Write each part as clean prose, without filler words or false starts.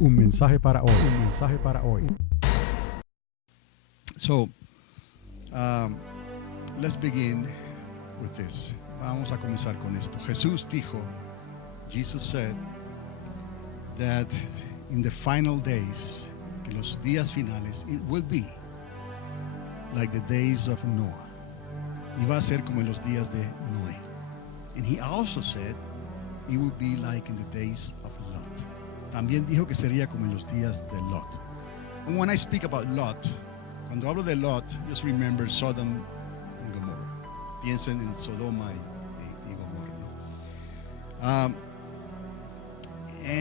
Un mensaje para hoy. Un mensaje para hoy. So, let's begin with this. Vamos a comenzar con esto. Jesús dijo, Jesus said that in the final days, que los días finales, it will be like the days of Noah. Y va a ser como en los días de Noé. And he also said it would be like in the days of Lot. También dijo que sería como en los días de Lot. And when I speak about Lot, cuando hablo de Lot, just remember Sodom and Gomorrah. Piensen en Sodoma y Gomorra.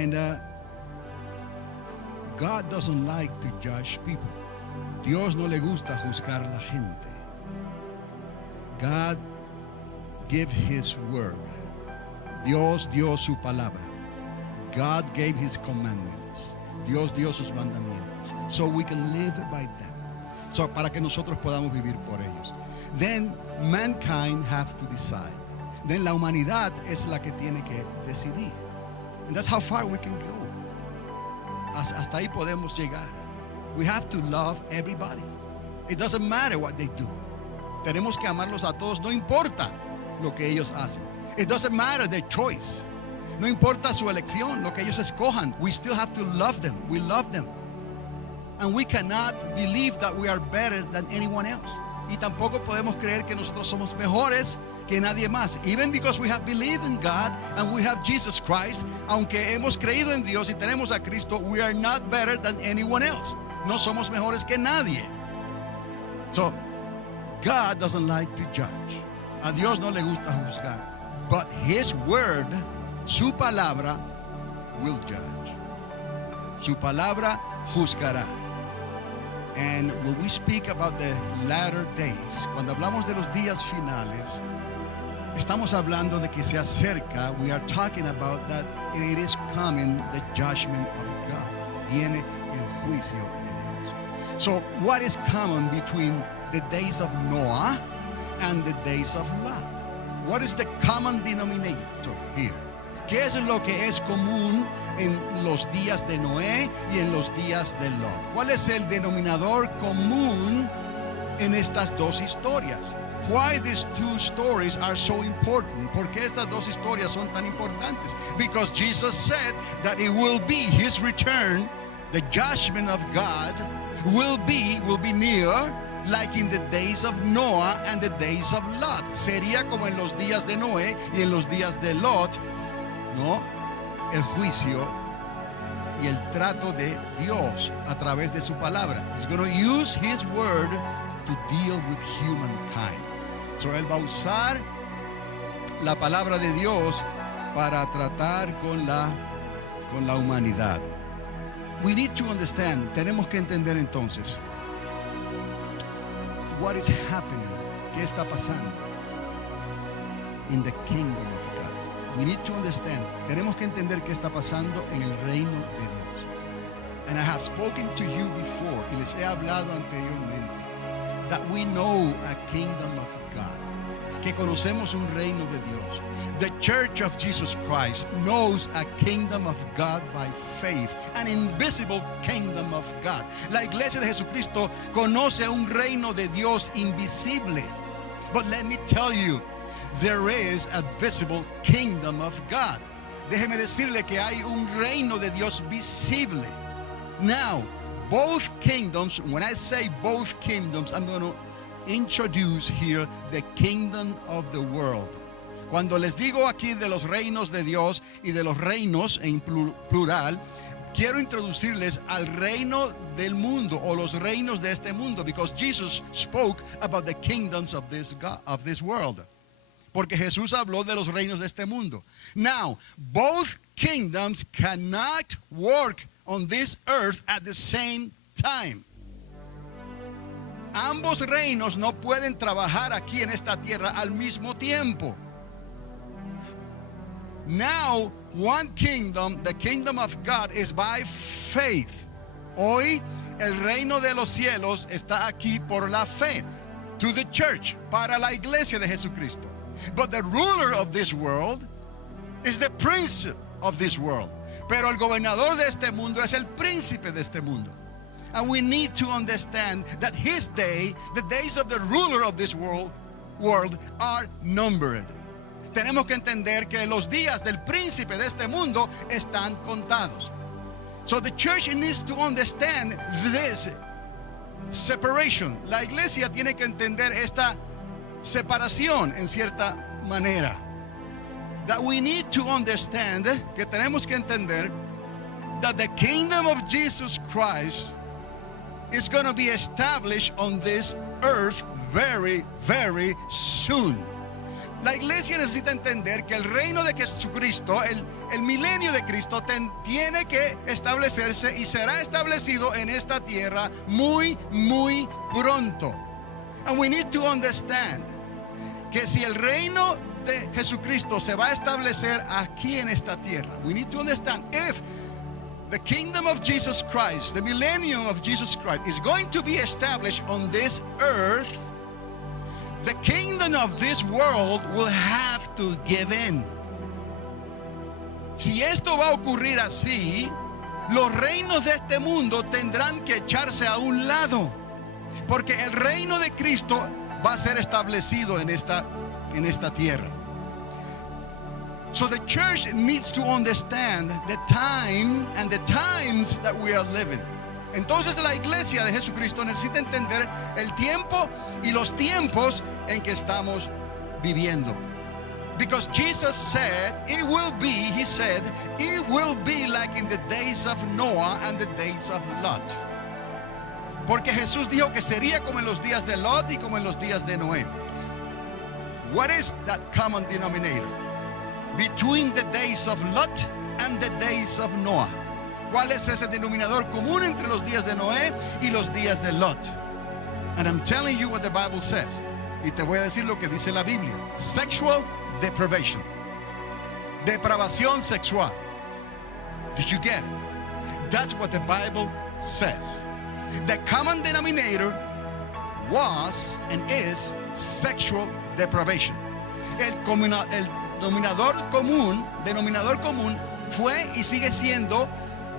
¿No? God doesn't like to judge people. Dios no le gusta juzgar a la gente. God gave His word. Dios dio su palabra. God gave His commandments. Dios dio sus mandamientos. So we can live by them. So para que nosotros podamos vivir por ellos. Then mankind have to decide. Then la humanidad es la que tiene que decidir. And that's how far we can go. Hasta ahí podemos llegar. We have to love everybody. It doesn't matter what they do. Tenemos que amarlos a todos, no importa lo que ellos hacen. It doesn't matter their choice. No importa su elección, lo que ellos escojan. We still have to love them. We love them. And we cannot believe that we are better than anyone else. Y tampoco podemos creer que nosotros somos mejores que nadie más. Even because we have believed in God and we have Jesus Christ, aunque hemos creído en Dios y tenemos a Cristo, we are not better than anyone else. No somos mejores que nadie. So, God doesn't like to judge. A Dios no le gusta juzgar. But His word, su palabra, will judge. Su palabra juzgará. And when we speak about the latter days, cuando hablamos de los días finales, estamos hablando de que se acerca. We are talking about that it is coming, the judgment of God. Viene el juicio de Dios. So what is common between the days of Noah and the days of Lot? What is the common denominator here? ¿Qué es lo que es común en los días de Noé y en los días de Lot? ¿Cuál es el denominador común en estas dos historias? Why these two stories are so important? ¿Por qué estas dos historias son tan importantes? Because Jesus said that it will be His return, the judgment of God will be near, like in the days of Noah and the days of Lot. Sería como en los días de Noé y en los días de Lot, ¿no? El juicio y el trato de Dios a través de su palabra. He's going to use His word to deal with humankind. So Él va a usar la palabra de Dios para tratar con la humanidad. We need to understand, tenemos que entender entonces, what is happening, qué está pasando in the kingdom of God. We need to understand, tenemos que entender qué está pasando en el reino de Dios. And I have spoken to you before, y les he hablado anteriormente, that we know a kingdom of God, que conocemos un reino de Dios. The Church of Jesus Christ knows a kingdom of God by faith, an invisible kingdom of God. La iglesia de Jesucristo conoce un reino de Dios invisible. But let me tell you, there is a visible kingdom of God. Déjeme decirle que hay un reino de Dios visible. Now, both kingdoms, when I say both kingdoms, I'm going to introduce here the kingdom of the world. Cuando les digo aquí de los reinos de Dios y de los reinos en plural, quiero introducirles al reino del mundo o los reinos de este mundo, because Jesus spoke about the kingdoms of this world. Porque Jesús habló de los reinos de este mundo. Now, both kingdoms cannot work on this earth at the same time. Ambos reinos no pueden trabajar aquí en esta tierra al mismo tiempo. Now, one kingdom, the kingdom of God, is by faith. Hoy, el reino de los cielos está aquí por la fe. To the church, para la iglesia de Jesucristo. But the ruler of this world is the prince of this world. Pero el gobernador de este mundo es el príncipe de este mundo. And we need to understand that his day, the days of the ruler of this world are numbered. Tenemos que entender que los días del príncipe de este mundo están contados. So the church needs to understand this separation. La iglesia tiene que entender esta separación en cierta manera. That we need to understand, que tenemos que entender, that the kingdom of Jesus Christ is going to be established on this earth very, very soon. La iglesia necesita entender que el reino de Jesucristo, el milenio de Cristo, tiene que establecerse y será establecido en esta tierra muy, muy pronto. And we need to understand que si el reino de Jesucristo se va a establecer aquí en esta tierra, we need to understand if the kingdom of Jesus Christ, the millennium of Jesus Christ, is going to be established on this earth, the kingdom of this world will have to give in. Si esto va a ocurrir así, los reinos de este mundo tendrán que echarse a un lado, porque el reino de Cristo va a ser establecido en esta tierra. So the church needs to understand the time and the times that we are living. Entonces la iglesia de Jesucristo necesita entender el tiempo y los tiempos en que estamos viviendo. Because Jesus said, it will be like in the days of Noah and the days of Lot. Porque Jesús dijo que sería como en los días de Lot y como en los días de Noé. What is that common denominator between the days of Lot and the days of Noah? ¿Cuál es ese denominador común entre los días de Noé y los días de Lot? And I'm telling you what the Bible says. Y te voy a decir lo que dice la Biblia. Sexual depravation. Depravación sexual. Did you get it? That's what the Bible says. The common denominator was and is sexual depravation. El denominador común fue y sigue siendo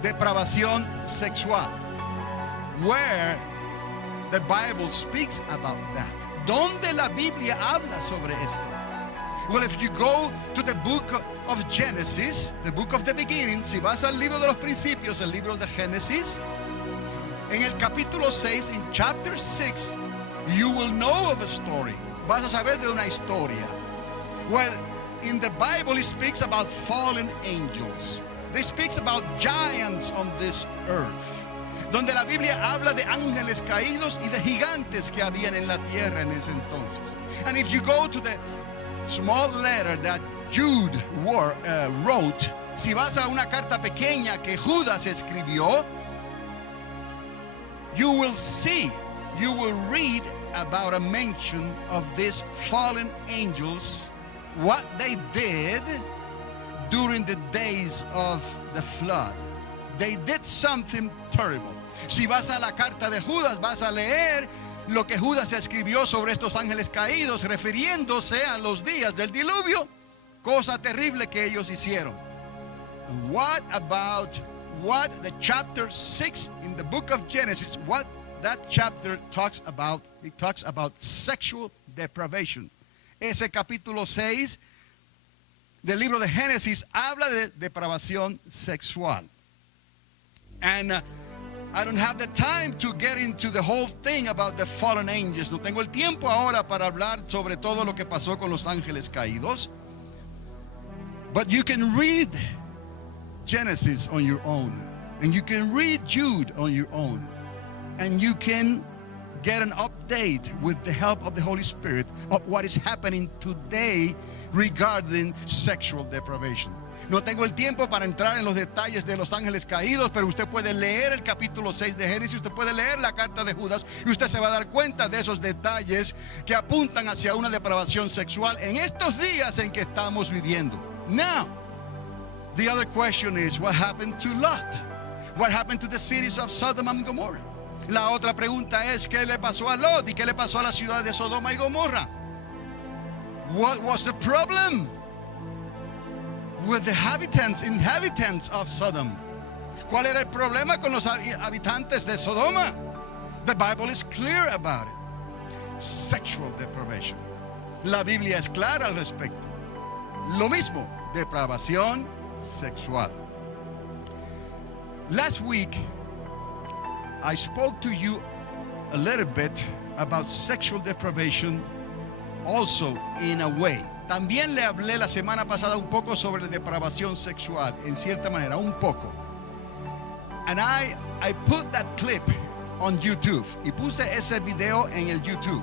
depravación sexual. Where the Bible speaks about that. ¿Dónde la Biblia habla sobre esto? Well, if you go to the book of Genesis, the book of the beginning, si vas al libro de los principios, el libro de Génesis, en el capítulo 6, in chapter 6, you will know of a story. Vas a saber de una historia. Where in the Bible it speaks about fallen angels. It speaks about giants on this earth. Donde la Biblia habla de ángeles caídos y de gigantes que habían en la tierra en ese entonces. And if you go to the small letter that Jude wrote, si vas a una carta pequeña que Judas escribió, you will read about a mention of these fallen angels, what they did during the days of the flood. They did something terrible. Si vas a la carta de Judas, vas a leer lo que Judas escribió sobre estos ángeles caídos, refiriéndose a los días del diluvio, cosa terrible que ellos hicieron. And what about what the chapter 6 in the book of Genesis, what that chapter talks about? It talks about sexual depravation. Ese capítulo 6 del libro de Génesis habla de depravación sexual. And I don't have the time to get into the whole thing about the fallen angels. No tengo el tiempo ahora para hablar sobre todo lo que pasó con los ángeles caídos. But you can read Genesis on your own. And you can read Jude on your own. And you can get an update with the help of the Holy Spirit of what is happening today regarding sexual depravation. No tengo el tiempo para entrar en los detalles de los ángeles caídos, pero usted puede leer el capítulo 6 de Génesis, usted puede leer la carta de Judas y usted se va a dar cuenta de esos detalles que apuntan hacia una depravación sexual en estos días en que estamos viviendo. Now, the other question is, what happened to Lot? What happened to the cities of Sodom and Gomorrah? La otra pregunta es, ¿qué le pasó a Lot y qué le pasó a la ciudad de Sodoma y Gomorra? What was the problem? with the inhabitants of Sodom. ¿Cuál era el problema con los habitantes de Sodoma? The Bible is clear about it. Sexual depravation. La Biblia es clara al respecto. Lo mismo, depravación sexual. Last week, I spoke to you a little bit about sexual depravation also in a way. También le hablé la semana pasada un poco sobre la depravación sexual, en cierta manera, un poco. And I put that clip on YouTube. Y puse ese video en el YouTube.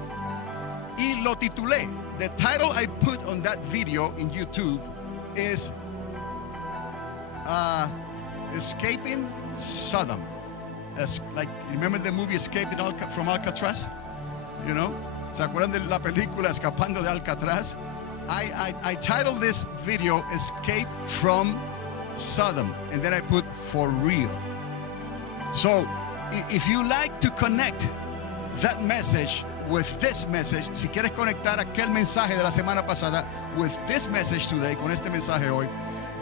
Y lo titulé. The title I put on that video in YouTube is Escaping Sodom. Like, remember the movie Escaping from Alcatraz? You know? ¿Se acuerdan de la película Escapando de Alcatraz? I titled this video Escape from Sodom. And then I put for real. So, if you like to connect that message with this message, si quieres conectar aquel mensaje de la semana pasada with this message today, con este mensaje hoy,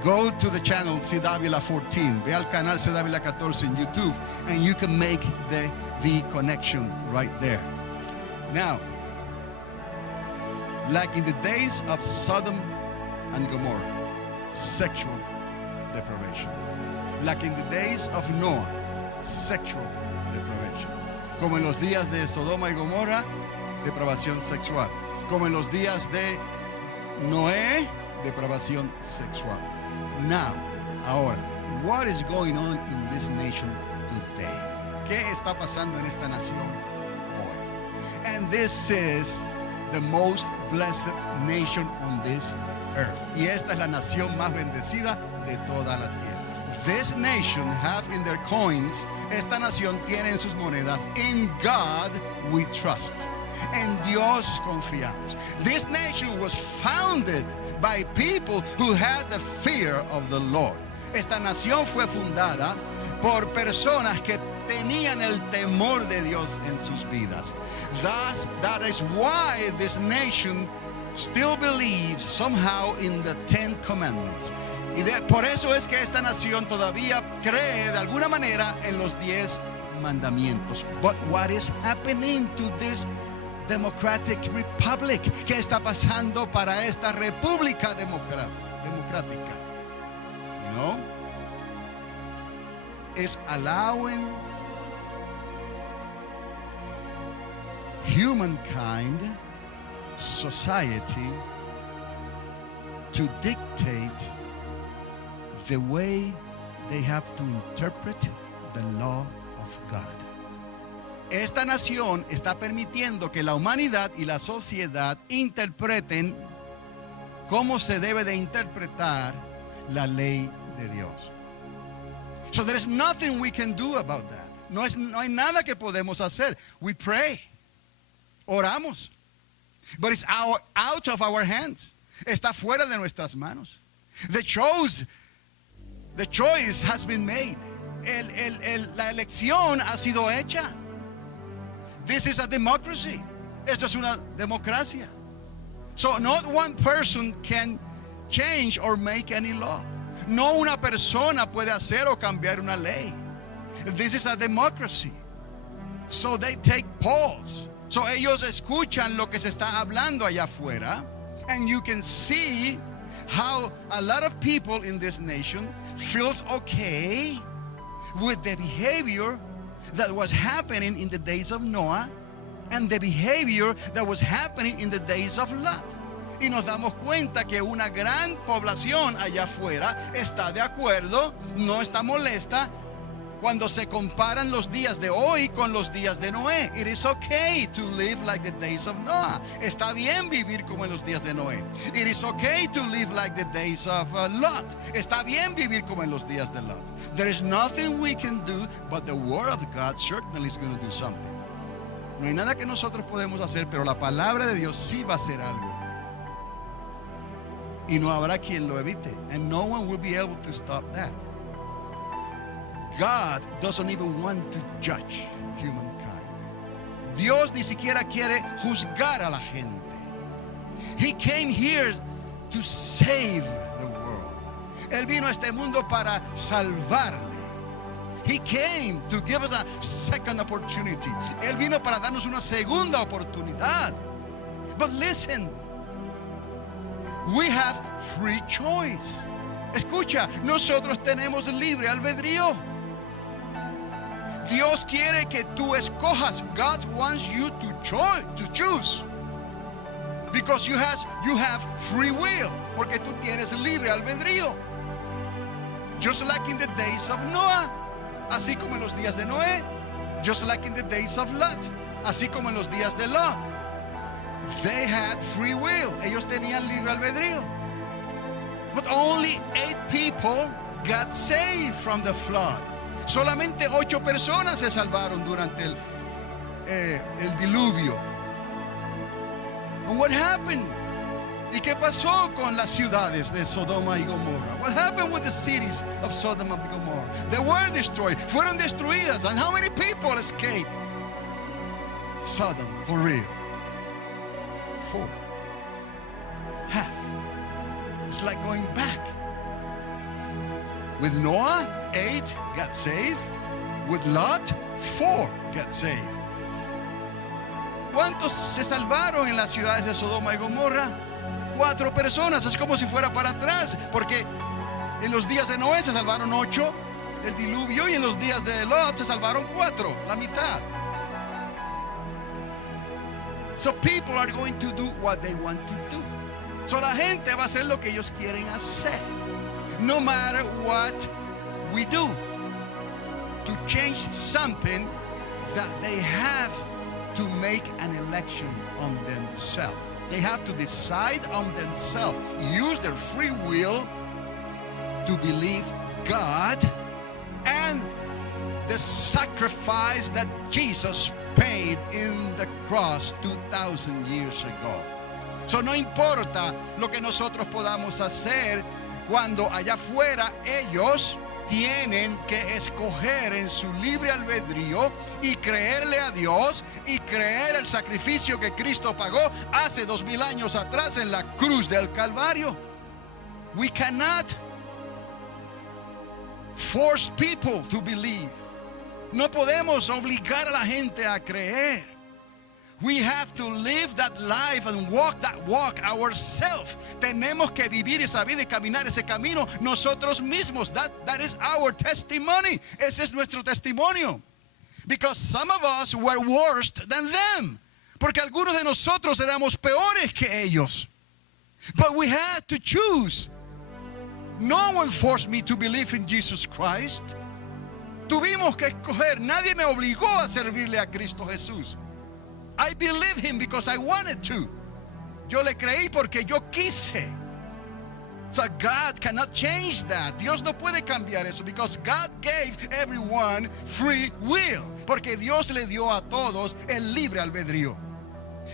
go to the channel C. Davila 14. Ve al canal C. Davila 14 in YouTube, and you can make the connection right there. Now, like in the days of Sodom and Gomorrah, sexual depravation. Like in the days of Noah, sexual depravation. Como en los días de Sodoma y Gomorra, depravación sexual. Como en los días de Noé, depravación sexual. Now, ahora, what is going on in this nation today? ¿Qué está pasando en esta nación hoy? And this is the most blessed nation on this earth. Y esta es la nación más bendecida de toda la tierra. This nation have in their coins, esta nación tiene en sus monedas, in God we trust. En Dios confiamos. This nation was founded by people who had the fear of the Lord. Esta nación fue fundada por personas que tenían el temor de Dios en sus vidas. Thus, that is why this nation still believes somehow in the Ten Commandments. Por eso es que esta nación todavía cree de alguna manera en los 10 mandamientos. But what is happening to this democratic republic? ¿Qué está pasando para esta república democrática? You know? Is allowing humankind, society, to dictate the way they have to interpret the law of God. Esta nación está permitiendo que la humanidad y la sociedad interpreten cómo se debe de interpretar la ley de Dios. So there is nothing we can do about that. No hay nada que podemos hacer. We pray. Oramos. But it's out of our hands. Está fuera de nuestras manos. The choice has been made. La elección ha sido hecha. This is a democracy. Esto es una democracia. So not one person can change or make any law. No una persona puede hacer o cambiar una ley. This is a democracy. So they take polls. So ellos escuchan lo que se está hablando allá afuera. And you can see how a lot of people in this nation feels okay with the behavior that was happening in the days of Noah and the behavior that was happening in the days of Lot. Y nos damos cuenta que una gran población allá afuera está de acuerdo, no está molesta cuando se comparan los días de hoy con los días de Noé. It is okay to live like the days of Noah. Está bien vivir como en los días de Noé. It is okay to live like the days of Lot. Está bien vivir como en los días de Lot. There is nothing we can do, but the word of God certainly is going to do something. No hay nada que nosotros podemos hacer, pero la palabra de Dios sí va a hacer algo. Y no habrá quien lo evite. And no one will be able to stop that. God doesn't even want to judge humankind. Dios ni siquiera quiere juzgar a la gente. He came here to save the world. Él vino a este mundo para salvarle. He came to give us a second opportunity. Él vino para darnos una segunda oportunidad. But listen, we have free choice. Escucha, nosotros tenemos libre albedrío. Dios quiere que tú escojas. God wants you to choose. Because you have free will. Porque tú tienes libre albedrío. Just like in the days of Noah. Así como en los días de Noé. Just like in the days of Lot. Así como en los días de Lot. They had free will. Ellos tenían libre albedrío. But only 8 people got saved from the flood. Solamente 8 personas se salvaron durante el diluvio. And what happened? ¿Y qué pasó con las ciudades de Sodoma y Gomorra? What happened with the cities of Sodom and Gomorrah? They were destroyed. Fueron destruidas. And how many people escaped Sodom for real? 4. Half. It's like going back. With Noah, 8 got saved. With Lot, 4 got saved. ¿Cuántos se salvaron en las ciudades de Sodoma y Gomorra? 4 personas. Es como si fuera para atrás. Porque en los días de Noé se salvaron 8 del diluvio. Y en los días de Lot se salvaron 4, la mitad. So people are going to do what they want to do. So la gente va a hacer lo que ellos quieren hacer. No matter what we do. To change something that they have to make an election on themselves. They have to decide on themselves. Use their free will to believe God and the sacrifice that Jesus paid in the cross 2,000 years ago. So no importa lo que nosotros podamos hacer, cuando allá afuera ellos tienen que escoger en su libre albedrío y creerle a Dios y creer el sacrificio que Cristo pagó hace 2000 años atrás en la cruz del Calvario. We cannot force people to believe. No podemos obligar a la gente a creer. We have to live that life and walk that walk ourselves. Tenemos que vivir esa vida y caminar ese camino nosotros mismos. That is our testimony. Ese es nuestro testimonio. Because some of us were worse than them. Porque algunos de nosotros éramos peores que ellos. But we had to choose. No one forced me to believe in Jesus Christ. Tuvimos que escoger. Nadie me obligó a servirle a Cristo Jesús. I believed him because I wanted to. Yo le creí porque yo quise. So God cannot change that. Dios no puede cambiar eso because God gave everyone free will. Porque Dios le dio a todos el libre albedrío.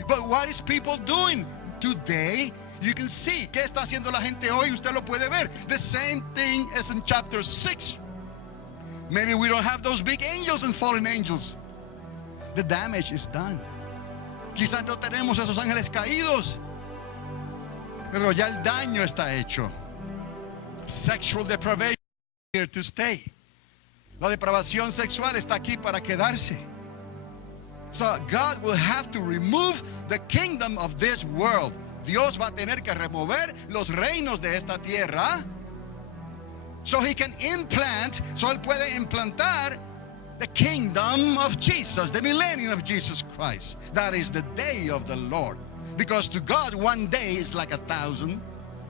But what is people doing today? You can see. ¿Qué está haciendo la gente hoy? Usted lo puede ver. The same thing as in chapter 6. Maybe we don't have those big angels and fallen angels. The damage is done. Quizás no tenemos esos ángeles caídos, pero ya el daño está hecho. Sexual depravation is here to stay. La depravación sexual está aquí para quedarse. So God will have to remove the kingdom of this world. Dios va a tener que remover los reinos de esta tierra. So he can implant, so él puede implantar the kingdom of Jesus, the millennium of Jesus Christ. That is the day of the Lord. Because to God, one day is like 1,000,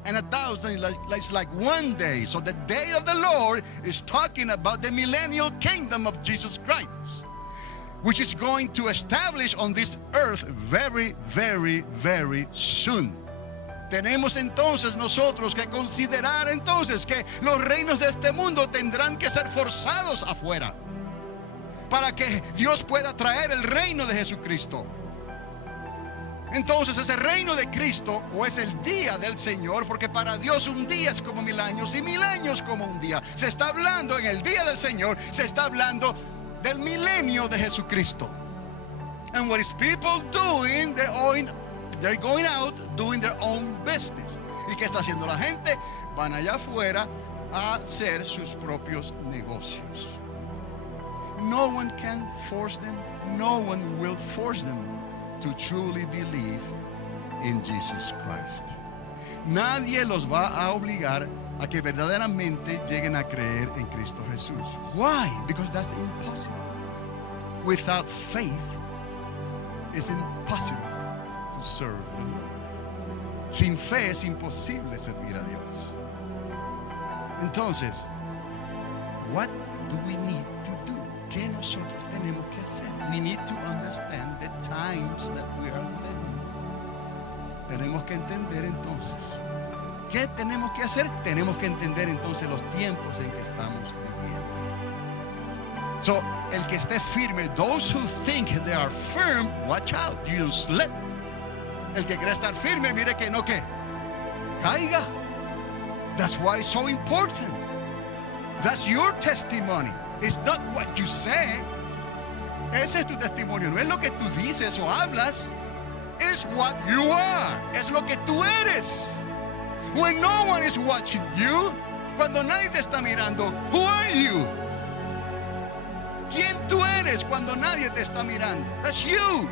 and 1,000 is like one day. So the day of the Lord is talking about the millennial kingdom of Jesus Christ, which is going to establish on this earth very, very, very soon. Tenemos entonces nosotros que considerar entonces que los reinos de este mundo tendrán que ser forzados afuera, para que Dios pueda traer el reino de Jesucristo. Entonces ese reino de Cristo, o es el día del Señor, porque para Dios un día es como 1000 años y 1000 años como un día. Se está hablando en el día del Señor, se está hablando del milenio de Jesucristo. And what is people doing? They're going out doing their own business. ¿Y qué está haciendo la gente? Van allá afuera a hacer sus propios negocios. No one can force them. No one will force them to truly believe in Jesus Christ. Nadie los va a obligar a que verdaderamente lleguen a creer en Cristo Jesús. Why? Because that's impossible. Without faith, it's impossible to serve the Lord. Sin fe es imposible servir a Dios. Entonces, what do we need to do? ¿Qué nosotros tenemos que hacer? We need to understand the times that we are living. Tenemos que entender entonces. ¿Qué tenemos que hacer? Tenemos que entender entonces los tiempos en que estamos viviendo. So, el que esté firme, those who think they are firm, watch out, you don't slip. El que quiere estar firme, mire que no que caiga. That's why it's so important. That's your testimony. It's not what you say. Ese es tu testimonio. No es lo que tú dices o hablas. It's what you are. Es lo que tú eres. When no one is watching you, cuando nadie te está mirando, who are you? ¿Quién tú eres cuando nadie te está mirando? That's you.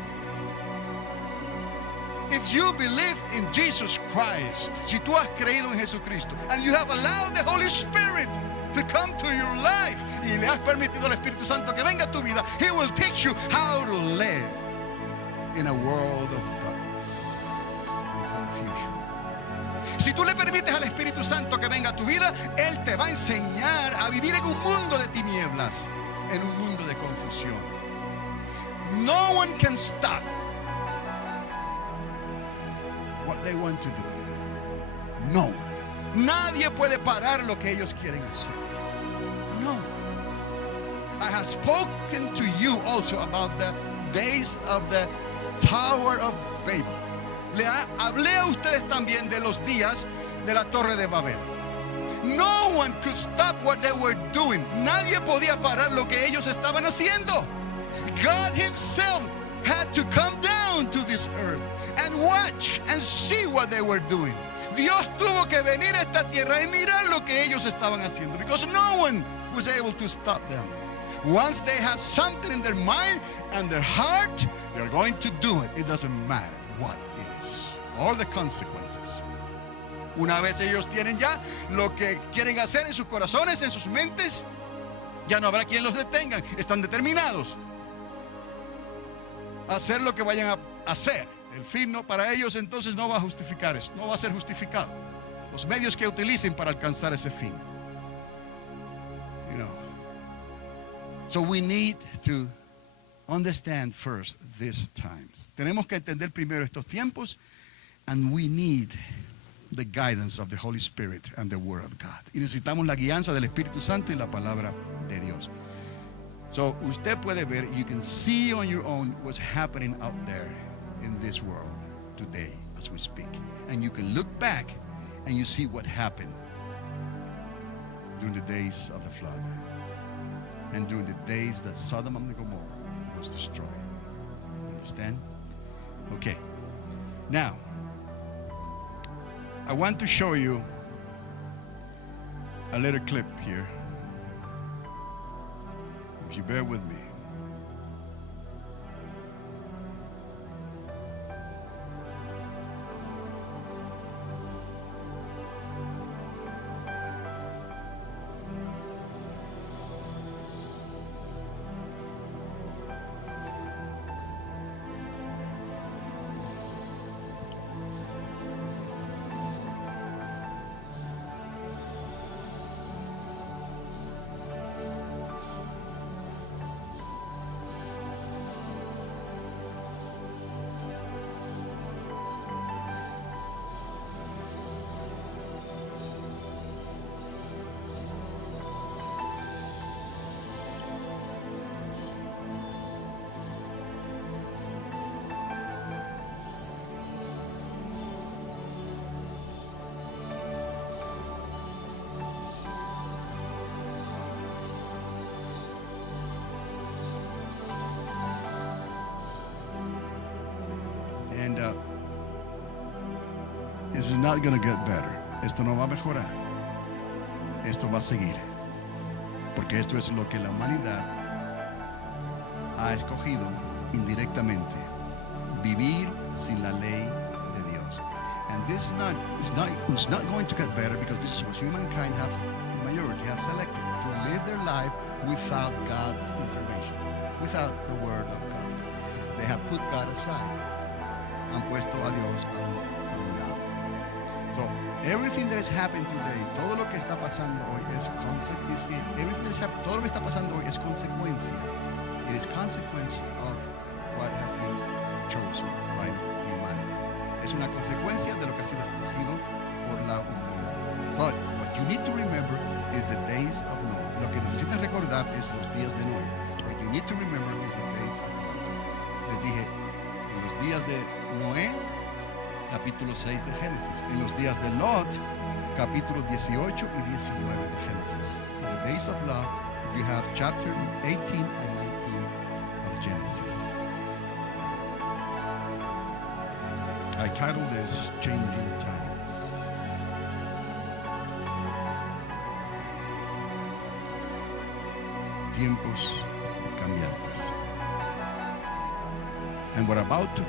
If you believe in Jesus Christ, si tú has creído en Jesucristo, and you have allowed the Holy Spirit to come to your life, y le has permitido al Espíritu Santo que venga a tu vida, He will teach you how to live in a world of darkness and confusion. Si tú le permites al Espíritu Santo que venga a tu vida, Él te va a enseñar a vivir en un mundo de tinieblas, en un mundo de confusión. No one can stop what they want to do. No one. Nadie puede parar lo que ellos quieren hacer. No. I have spoken to you also about the days of the Tower of Babel. Hablé a ustedes también de los días de la Torre de Babel. No one could stop what they were doing. Nadie podía parar lo que ellos estaban haciendo. God Himself had to come down to this earth and watch and see what they were doing. Dios tuvo que venir a esta tierra y mirar lo que ellos estaban haciendo, because no one was able to stop them. Once they have something in their mind and their heart, they're going to do it. It doesn't matter what it is or the consequences. Una vez ellos tienen ya lo que quieren hacer en sus corazones, en sus mentes, ya no habrá quien los detenga. Están determinados a hacer lo que vayan a hacer. El fin no, para ellos entonces no va a justificar eso, no va a ser justificado. Los medios que utilicen para alcanzar ese fin. You know. So we need to understand first these times. Tenemos que entender primero estos tiempos, and we need the guidance of the Holy Spirit and the Word of God. Y necesitamos la guianza del Espíritu Santo y la palabra de Dios. So usted puede ver, you can see on your own what's happening out there in this world today as we speak. And you can look back and you see what happened during the days of the flood and during the days that Sodom and Gomorrah was destroyed. Understand? Okay. Now, I want to show you a little clip here. If you bear with me. And this is not going to get better. Esto no va a mejorar. esto va a seguir, porque esto es lo que la humanidad ha escogido indirectamente, vivir sin la ley de Dios. And this is not going to get better, because this is what humankind have, majority have selected, to live their life without God's intervention, without the word of God. They have put God aside. Han puesto a Dios a un lado. So everything that is happening today, todo lo que está pasando hoy todo lo que está pasando hoy es consecuencia. It is consequence of what has been chosen by humanity. Es una consecuencia de lo que ha sido escogido por la humanidad. But what you need to remember is the days of Noah. Lo que necesitan recordar es los días de Noé. What you need to remember is the days of Noah. Les dije, en los días de Noé, capítulo 6 de Génesis. En los días de Lot, capítulos 18 y 19 de Génesis. In the days of Lot, you have chapter 18 and 19 of Genesis. I titled this Changing Times. Tiempos cambiantes. And what I'm about to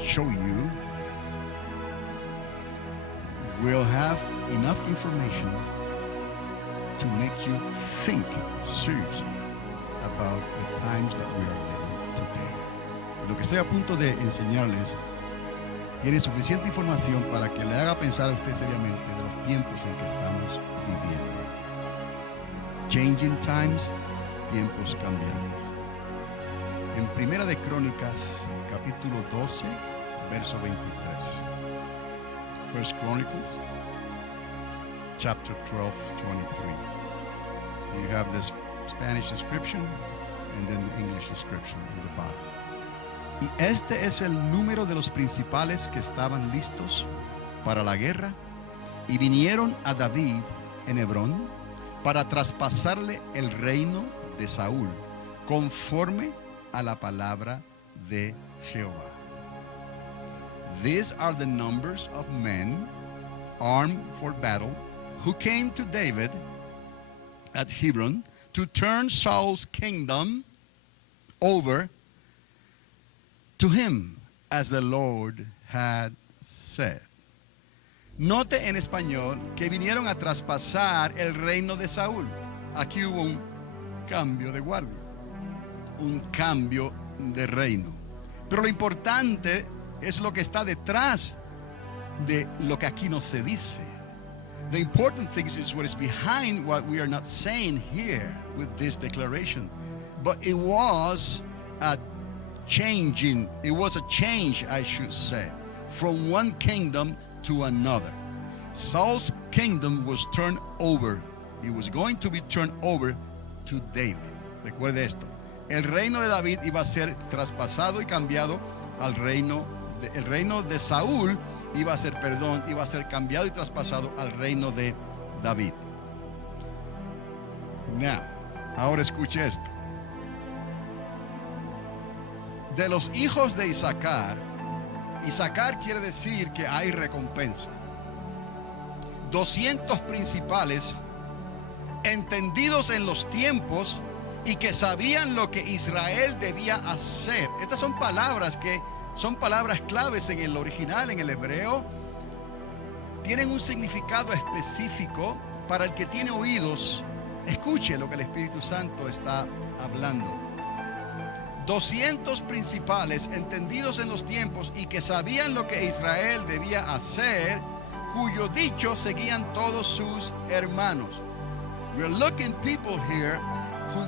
show you will have enough information to make you think seriously about the times that we are living today. Lo que estoy a punto de enseñarles tiene suficiente información para que le haga pensar a usted seriamente de los tiempos en que estamos viviendo. Changing times, tiempos cambiantes. En Primera de Crónicas, capítulo 12, verso 23. First Chronicles, chapter 12, 23. You have this Spanish description and then the English description in the bottom. Y este es el número de los principales que estaban listos para la guerra y vinieron a David en Hebrón para traspasarle el reino de Saúl, conforme a la palabra de Jehová. These are the numbers of men armed for battle who came to David at Hebron to turn Saul's kingdom over to him, as the Lord had said. Note en español que vinieron a traspasar el reino de Saúl. Aquí hubo un cambio de guardia, un cambio de reino. Pero lo importante es lo que está detrás de lo que aquí no se dice. The important thing is what is behind what we are not saying here with this declaration. But it was a change, I should say, from one kingdom to another. Saul's kingdom was turned over. It was going to be turned over to David. Recuerde esto. El reino de David iba a ser traspasado y cambiado al reino el reino de Saúl iba a ser cambiado y traspasado al reino de David. Now, ahora escuche esto. De los hijos de Isaacar quiere decir que hay recompensa. 200 principales entendidos en los tiempos y que sabían lo que Israel debía hacer. Estas son palabras que son palabras claves en el original, en el hebreo. Tienen un significado específico. Para el que tiene oídos, escuche lo que el Espíritu Santo está hablando. 200 principales entendidos en los tiempos y que sabían lo que Israel debía hacer, cuyo dicho seguían todos sus hermanos. We're looking people here who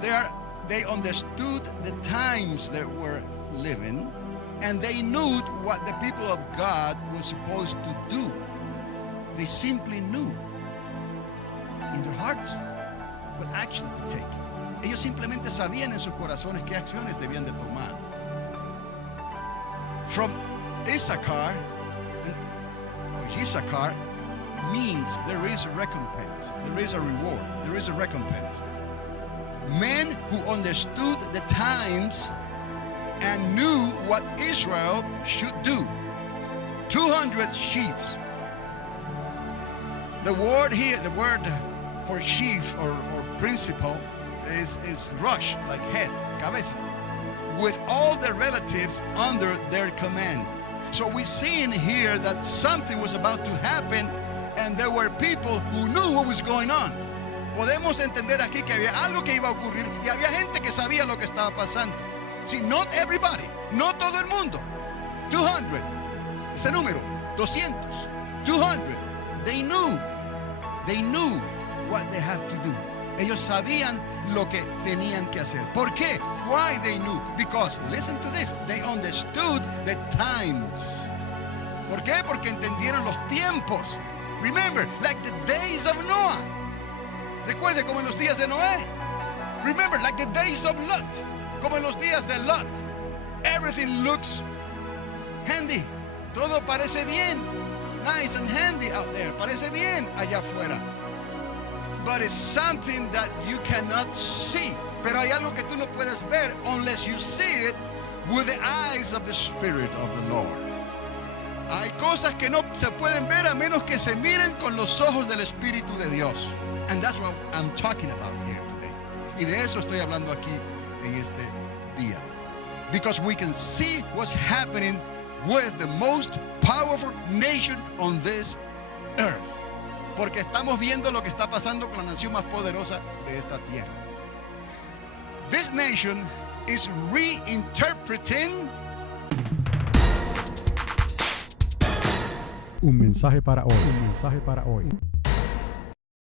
they understood the times that were living, and they knew what the people of God was supposed to do. They simply knew in their hearts what action to take. Ellos simplemente sabían en sus corazones qué acciones debían de tomar. From Issachar means there is a recompense, there is a reward, there is a recompense. Men who understood the times and knew what Israel should do. 200 sheep The word here, the word for chief or principal is rush, like head, cabeza, with all the relatives under their command. So we see in here that something was about to happen and there were people who knew what was going on. Podemos entender aquí que había algo que iba a ocurrir y había gente que sabía lo que estaba pasando. See, not everybody, no todo el mundo. 200, ese número, 200, 200. They knew what they had to do. Ellos sabían lo que tenían que hacer. ¿Por qué? Why they knew? Because, listen to this, they understood the times. ¿Por qué? Porque entendieron los tiempos. Remember, like the days of Noah. Recuerde, como en los días de Noé. Remember, like the days of Lot. Como en los días de Lot. Everything looks handy. Todo parece bien. Nice and handy out there. Parece bien allá afuera. But it's something that you cannot see. Pero hay algo que tú no puedes ver unless you see it with the eyes of the Spirit of the Lord. Hay cosas que no se pueden ver a menos que se miren con los ojos del Espíritu de Dios. And that's what I'm talking about here today. Y de eso estoy hablando aquí en este día. Because we can see what's happening with the most powerful nation on this earth. Porque estamos viendo lo que está pasando con la nación más poderosa de esta tierra. This nation is reinterpreting. Un mensaje para hoy. Un mensaje para hoy.